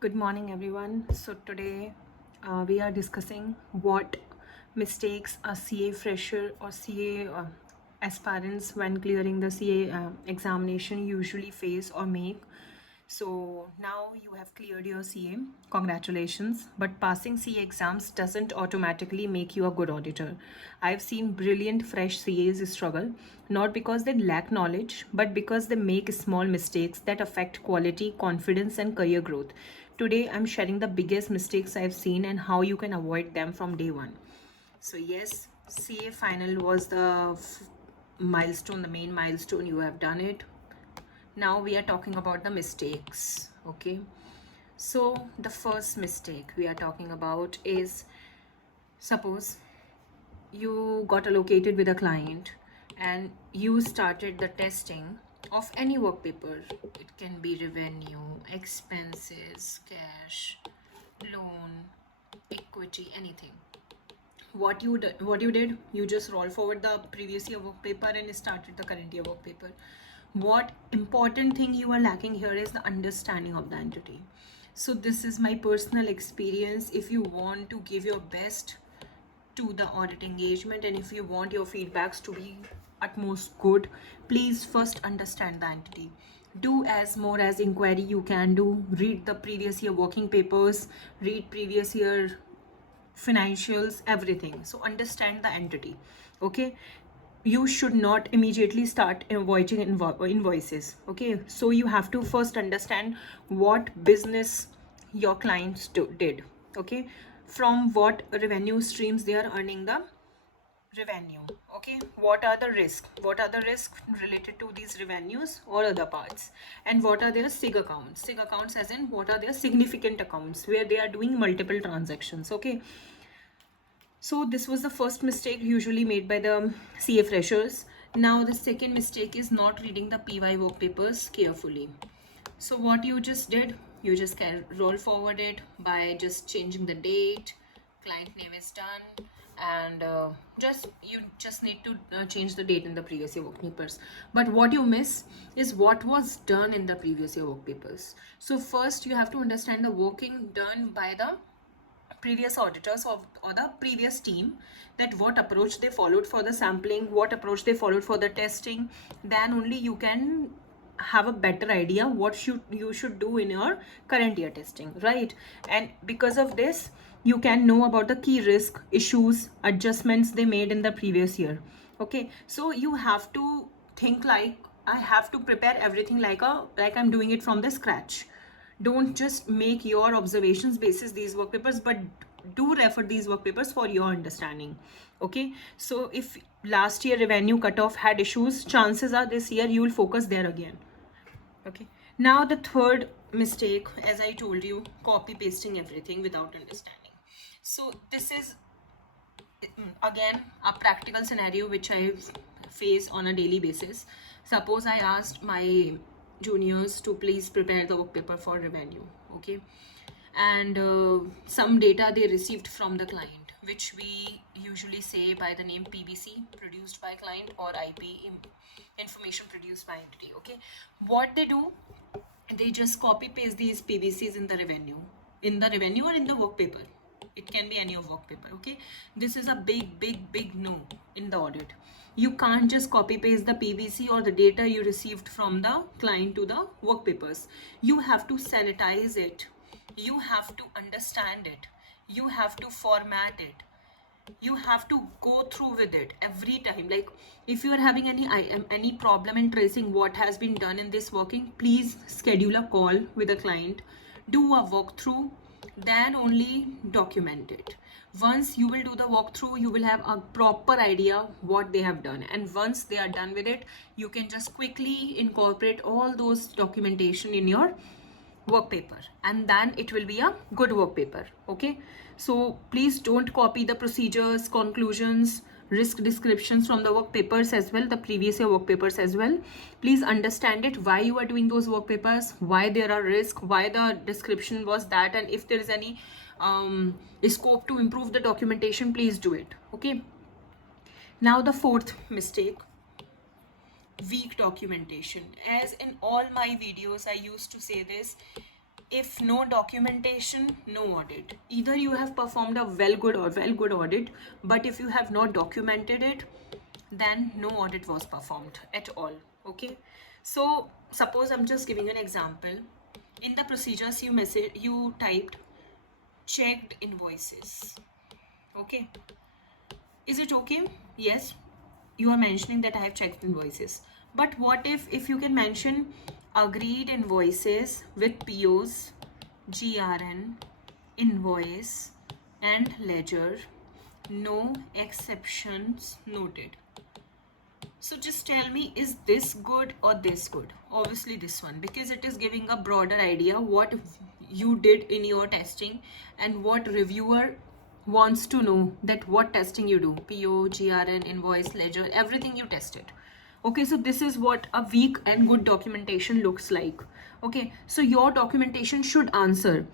Good morning, everyone. So today we are discussing what mistakes a CA fresher or CA aspirants when clearing the CA examination usually face or make. So now you have cleared your CA. Congratulations. But passing CA exams doesn't automatically make you a good auditor. I've seen brilliant fresh CAs struggle, not because they lack knowledge, but because they make small mistakes that affect quality, confidence, and career growth. Today, I'm sharing the biggest mistakes I've seen and how you can avoid them from day one. So, yes, CA final was the milestone, the main milestone. You have done it. Now we are talking about the mistakes. Okay, so the first mistake we are talking about is, suppose you got allocated with a client and you started the testing of any work paper. It can be revenue, expenses, cash, loan, equity, anything. What you did, you just roll forward the previous year work paper and started the current year work paper. What important thing you are lacking here is the understanding of the entity. So this is my personal experience. If you want to give your best to the audit engagement and if you want your feedbacks to be at most good, please first understand the entity. Do as more as inquiry you can do. Read the previous year working papers, read previous year financials, everything. So understand the entity. Okay, you should not immediately start invoicing invoices. Okay, so you have to first understand what business your clients did. Okay, from what revenue streams they are earning the revenue. Okay, what are the risks related to these revenues or other parts, and what are their sig accounts, as in what are their significant accounts where they are doing multiple transactions. Okay, so this was the first mistake usually made by the CA freshers. Now the second mistake is not reading the PY work papers carefully. So what you just did, you just can roll forward it by just changing the date, client name is done, and you just need to change the date in the previous year work papers. But what you miss is what was done in the previous year work papers. So first you have to understand the working done by the previous auditors or the previous team, that what approach they followed for the sampling, what approach they followed for the testing. Then only you can have a better idea what you should do in your current year testing, right? And because of this you can know about the key risk issues, adjustments they made in the previous year. Okay, so you have to think like, I have to prepare everything like I'm doing it from the scratch. Don't just make your observations basis these work papers, but do refer these work papers for your understanding. Okay, so if last year revenue cutoff had issues, chances are this year you will focus there again. Okay, now the third mistake, as I told you, copy pasting everything without understanding. So this is again a practical scenario which I face on a daily basis. Suppose I asked my juniors to please prepare the work paper for revenue. Okay, and some data they received from the client, which we usually say by the name PBC, produced by client, or IP, information produced by entity. Okay, what they do, they just copy paste these PBCs in the revenue or in the work paper. It can be any of work paper. Okay, this is a big no in the audit. You can't just copy paste the PBC or the data you received from the client to the work papers. You have to sanitize it, you have to understand it, you have to format it, you have to go through with it every time. Like, if you are having any problem in tracing what has been done in this working, please schedule a call with a client, do a walkthrough, then only document it. Once you will do the walkthrough, you will have a proper idea what they have done, and once they are done with it, you can just quickly incorporate all those documentation in your work paper, and then it will be a good work paper. Okay, so please don't copy the procedures, conclusions, risk descriptions from the work papers as well, the previous year work papers as well. Please understand it, why you are doing those work papers, why there are risk, why the description was that, and if there is any scope to improve the documentation, please do it. Okay, now the fourth mistake, weak documentation. As in all my videos I used to say this, if no documentation, no audit. Either you have performed a well good audit, but if you have not documented it, then no audit was performed at all. Okay, so suppose I'm just giving an example. In the procedures you typed checked invoices. Okay, is it okay? Yes, you are mentioning that I have checked invoices, but what if you can mention agreed invoices with POs, GRN, invoice and ledger, no exceptions noted. So just tell me, is this good or this good? Obviously this one, because it is giving a broader idea what you did in your testing and what reviewer wants to know, that what testing you do, PO, GRN, invoice, ledger, everything you tested. Okay, so this is what a weak and good documentation looks like. Okay, so your documentation should answer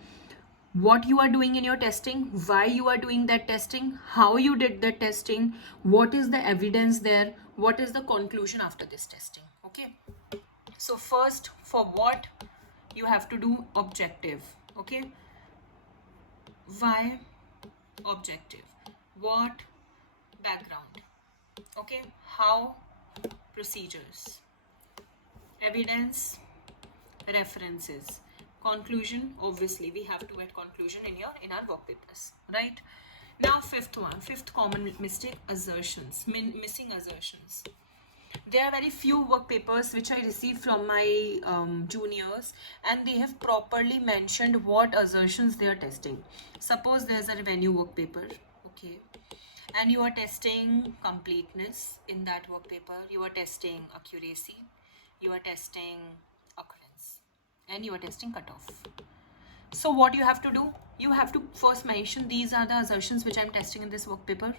what you are doing in your testing, why you are doing that testing, how you did the testing, what is the evidence there, what is the conclusion after this testing. Okay, so first, for what you have to do objective. Okay, why objective, what background, okay, how procedures, evidence, references, conclusion. Obviously we have to add conclusion in our work papers, right? Now fifth common mistake, assertions, missing assertions. There are very few work papers which I received from my juniors, and they have properly mentioned what assertions they are testing. Suppose there's a revenue work paper, okay, and you are testing completeness in that work paper, you are testing accuracy, you are testing occurrence, and you are testing cutoff. So what you have to do, you have to first mention these are the assertions which I'm testing in this work paper.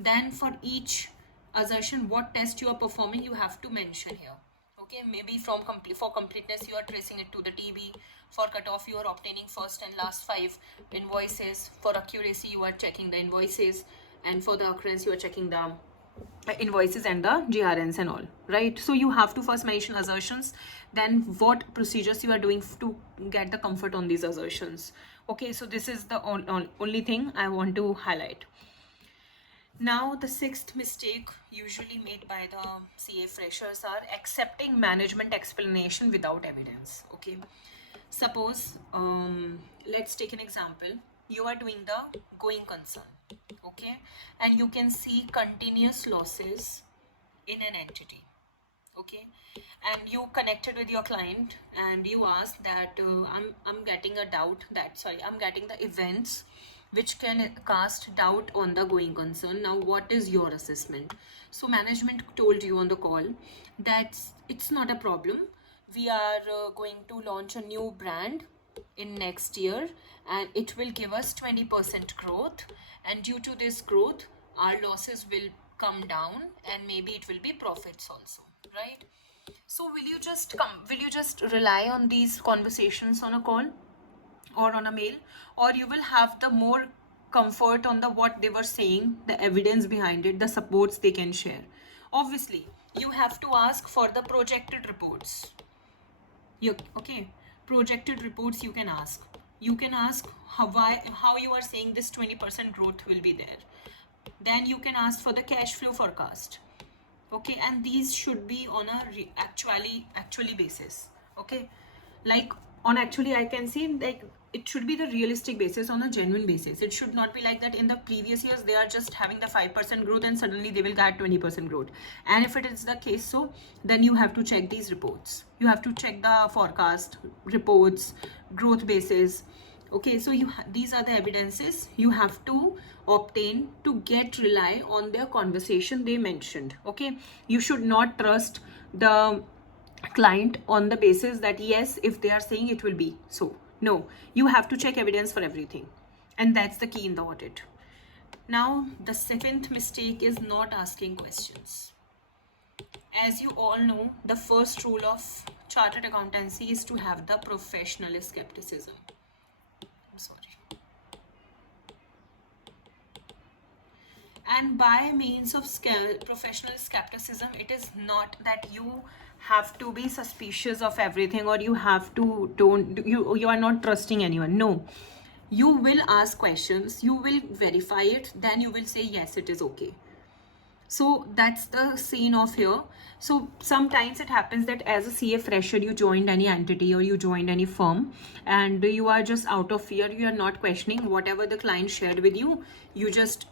Then for each assertion what test you are performing, you have to mention here. Okay, maybe for completeness you are tracing it to the TB, for cutoff you are obtaining first and last 5 invoices, for accuracy you are checking the invoices, and for the occurrence you are checking the invoices and the GRNs and all, right? So you have to first mention assertions, then what procedures you are doing to get the comfort on these assertions. Okay, so this is the only thing I want to highlight. Now the sixth mistake usually made by the CA freshers are accepting management explanation without evidence. Okay, suppose let's take an example. You are doing the going concern, okay, and you can see continuous losses in an entity. Okay, and you connected with your client and you ask that I'm getting a doubt that, sorry, I'm getting the events which can cast doubt on the going concern. Now what is your assessment? So management told you on the call that it's not a problem, we are going to launch a new brand in next year and it will give us 20% growth, and due to this growth our losses will come down and maybe it will be profits also, right? So will you just rely on these conversations on a call or on a mail, or you will have the more comfort on the what they were saying, the evidence behind it, the supports they can share? Obviously you have to ask for the projected reports. Okay, projected reports you can ask. You can ask how you are saying this 20% growth will be there. Then you can ask for the cash flow forecast. Okay, and these should be on a actually basis. Okay, like on actually I can see like it should be the realistic basis, on a genuine basis. It should not be like that in the previous years they are just having the 5% growth and suddenly they will get 20% growth. And if it is the case, so then you have to check these reports, you have to check the forecast reports, growth basis. Okay, so these are the evidences you have to obtain to get rely on their conversation they mentioned. Okay, you should not trust the client on the basis that yes, if they are saying it will be so. No, you have to check evidence for everything, and that's the key in the audit. Now the seventh mistake is not asking questions. As you all know, the first rule of chartered accountancy is to have the professional skepticism. I'm sorry. And by means of professional skepticism, it is not that you have to be suspicious of everything, or you have to you are not trusting anyone. No, you will ask questions, you will verify it, then you will say yes, it is okay. So that's the scene of here. So sometimes it happens that as a CA fresher, you joined any entity or you joined any firm, and you are just out of fear, you are not questioning whatever the client shared with you, you just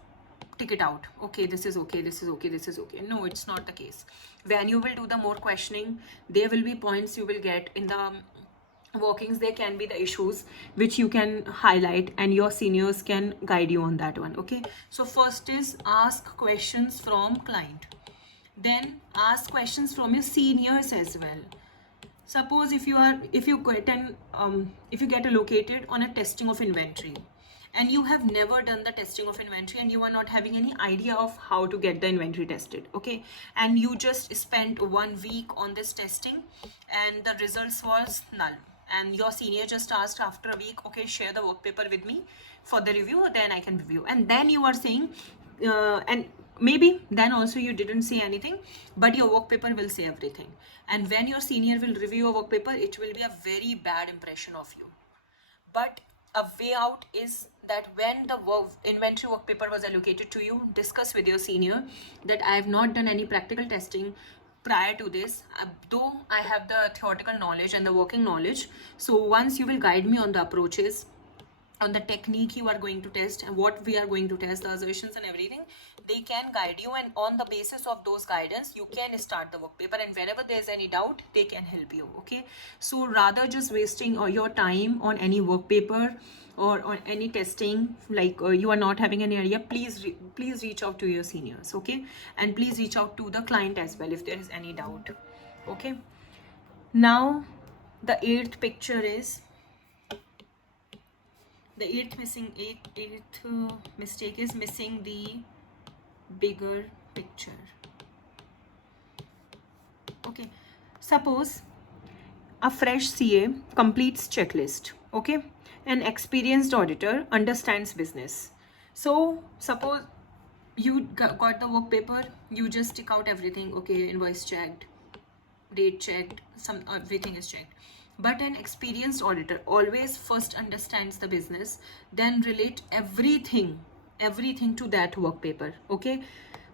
tick it out. Okay, this is okay, this is okay, this is okay. No, it's not the case. When you will do the more questioning, there will be points you will get in the workings, there can be the issues which you can highlight and your seniors can guide you on that one. Okay, so first is ask questions from client, then ask questions from your seniors as well. Suppose if you get allocated on a testing of inventory, and you have never done the testing of inventory, and you are not having any idea of how to get the inventory tested, okay, and you just spent 1 week on this testing and the results was null, and your senior just asked after a week, okay, share the work paper with me for the review, then I can review, and then you are saying and maybe then also you didn't say anything, but your work paper will say everything, and when your senior will review your work paper, it will be a very bad impression of you. But a way out is that when the inventory work paper was allocated to you, discuss with your senior that I have not done any practical testing prior to this, though I have the theoretical knowledge and the working knowledge. So once you will guide me on the approaches, on the technique you are going to test and what we are going to test, the assertions and everything, they can guide you, and on the basis of those guidance you can start the work paper, and whenever there's any doubt they can help you. Okay, so rather just wasting your time on any work paper or on any testing, like you are not having any idea, please reach out to your seniors. Okay, and please reach out to the client as well if there is any doubt. Okay, now the eighth picture is the eighth mistake is missing the bigger picture. Okay, suppose a fresh CA completes checklist. Okay, an experienced auditor understands business. So suppose you got the work paper, you just tick out everything. Okay, invoice checked, date checked, everything is checked. But an experienced auditor always first understands the business, then relate everything to that work paper. Okay,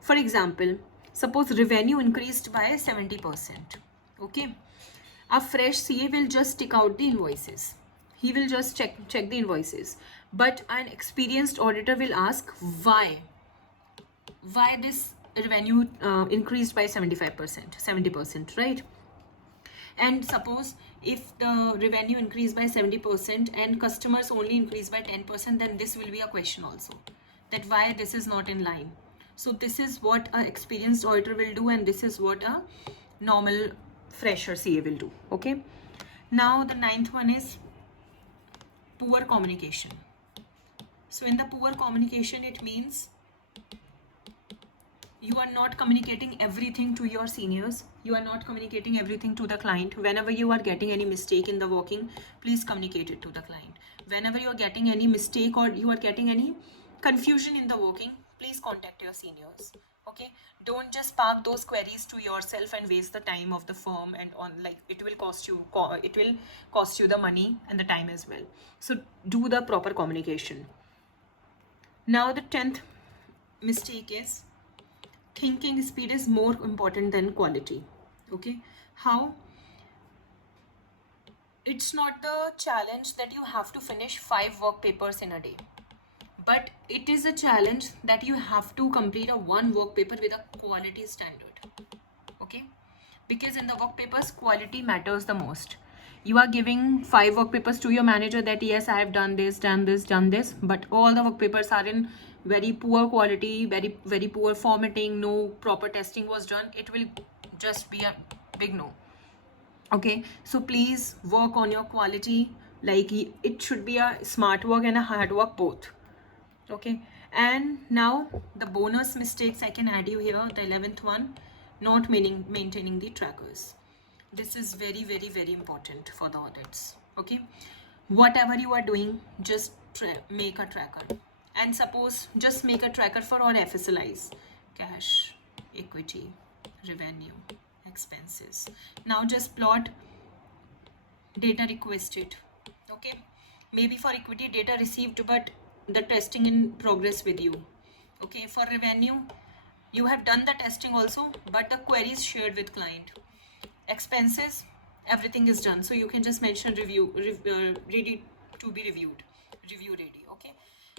for example, suppose revenue increased by 70%. Okay, a fresh CA will just tick out the invoices, he will just check the invoices, but an experienced auditor will ask why this revenue increased by 70%, right? And suppose if the revenue increased by 70% and customers only increased by 10%, then this will be a question also, that why this is not in line. So this is what an experienced auditor will do, and this is what a normal fresher CA will do. Okay, now the ninth one is poor communication. So in the poor communication, it means you are not communicating everything to your seniors, you are not communicating everything to the client. Whenever you are getting any mistake in the working, please communicate it to the client. Whenever you are getting any mistake or you are getting any confusion in the working, please contact your seniors. Okay, don't just park those queries to yourself and waste the time of the firm, and on, like, it will cost you the money and the time as well. So do the proper communication. Now the 10th mistake is thinking speed is more important than quality. Okay, how? It's not the challenge that you have to finish 5 work papers in a day, but it is a challenge that you have to complete a 1 work paper with a quality standard. Okay, because in the work papers, quality matters the most. You are giving 5 work papers to your manager that yes, I have done this, but all the work papers are in very poor quality, very poor formatting, no proper testing was done, it will just be a big no. Okay, so please work on your quality, like it should be a smart work and a hard work both. Okay, and now the bonus mistakes I can add you here, the 11th one, not maintaining the trackers. This is very important for the audits. Okay, whatever you are doing, just make a tracker, and suppose just make a tracker for all FSLIs: cash, equity, revenue, expenses. Now just plot data requested. Okay, maybe for equity data received but the testing in progress with you. Okay, for revenue you have done the testing also but the query is shared with client. Expenses, everything is done, so you can just mention ready to be reviewed, review ready. Okay,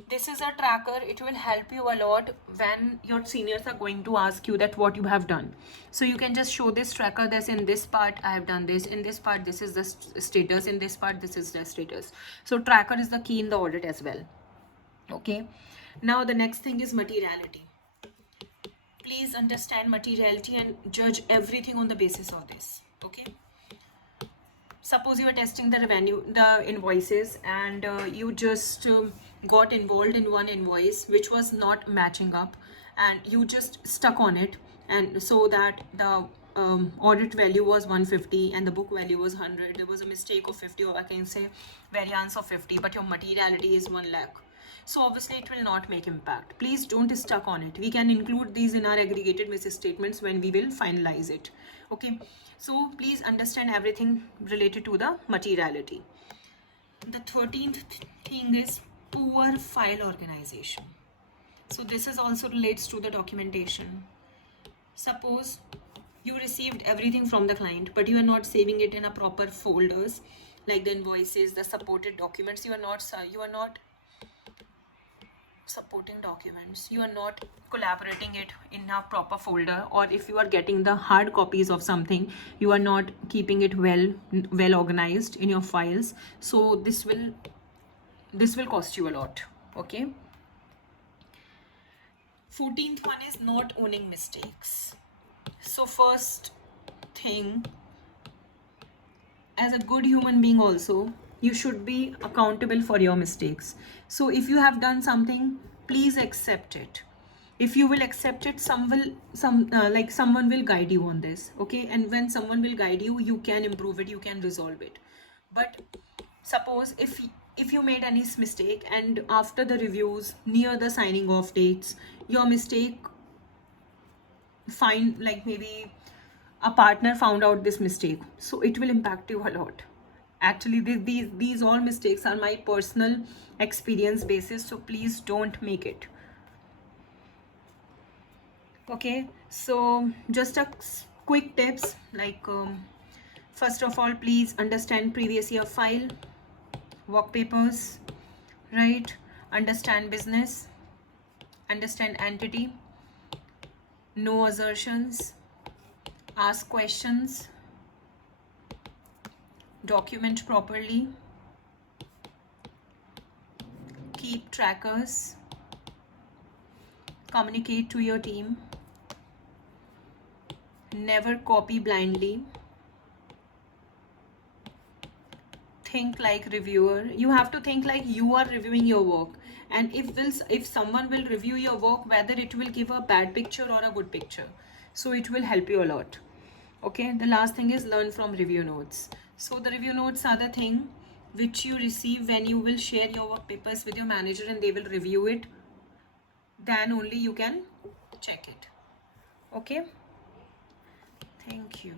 this is a tracker. It will help you a lot when your seniors are going to ask you that what you have done. So you can just show this tracker, that's in this part I have done this, in this part this is the status, in this part this is the status. So tracker is the key in the audit as well. Okay, now the next thing is materiality. Please understand materiality and judge everything on the basis of this. Okay, suppose you are testing the revenue, the invoices, and you just got involved in one invoice which was not matching up and you just stuck on it, and so that the audit value was 150 and the book value was 100. There was a mistake of 50, or I can say variance of 50, but your materiality is 1 lakh. So obviously it will not make impact. Please don't stuck on it. We can include these in our aggregated message statements when we will finalize it. Okay, so please understand everything related to the materiality. The 13th thing is poor file organization. So this is also relates to the documentation. Suppose you received everything from the client but you are not saving it in a proper folders, like the invoices, the supported documents. You are not supporting documents, you are not collaborating it in a proper folder, or if you are getting the hard copies of something, you are not keeping it well organized in your files. So this will cost you a lot. Okay, 14th one is not owning mistakes. So first thing, as a good human being also, you should be accountable for your mistakes. So if you have done something, please accept it. If you will accept it, someone will guide you on this. Okay, and when someone will guide you, you can improve it, you can resolve it. But suppose if you made any mistake and after the reviews, near the signing off dates, your mistake find, like maybe a partner found out this mistake, so it will impact you a lot. Actually these all mistakes are my personal experience basis, so please don't make it. Okay, so just a quick tips, like first of all, please understand previous year file, work papers, right? Understand business, understand entity, no assertions, ask questions, document properly, keep trackers, communicate to your team, never copy blindly, think like reviewer. You have to think like you are reviewing your work, and if someone will review your work, whether it will give a bad picture or a good picture, so it will help you a lot. Okay, the last thing is learn from review notes. So the review notes are the thing which you receive when you will share your work papers with your manager and they will review it, then only you can check it. Okay, thank you.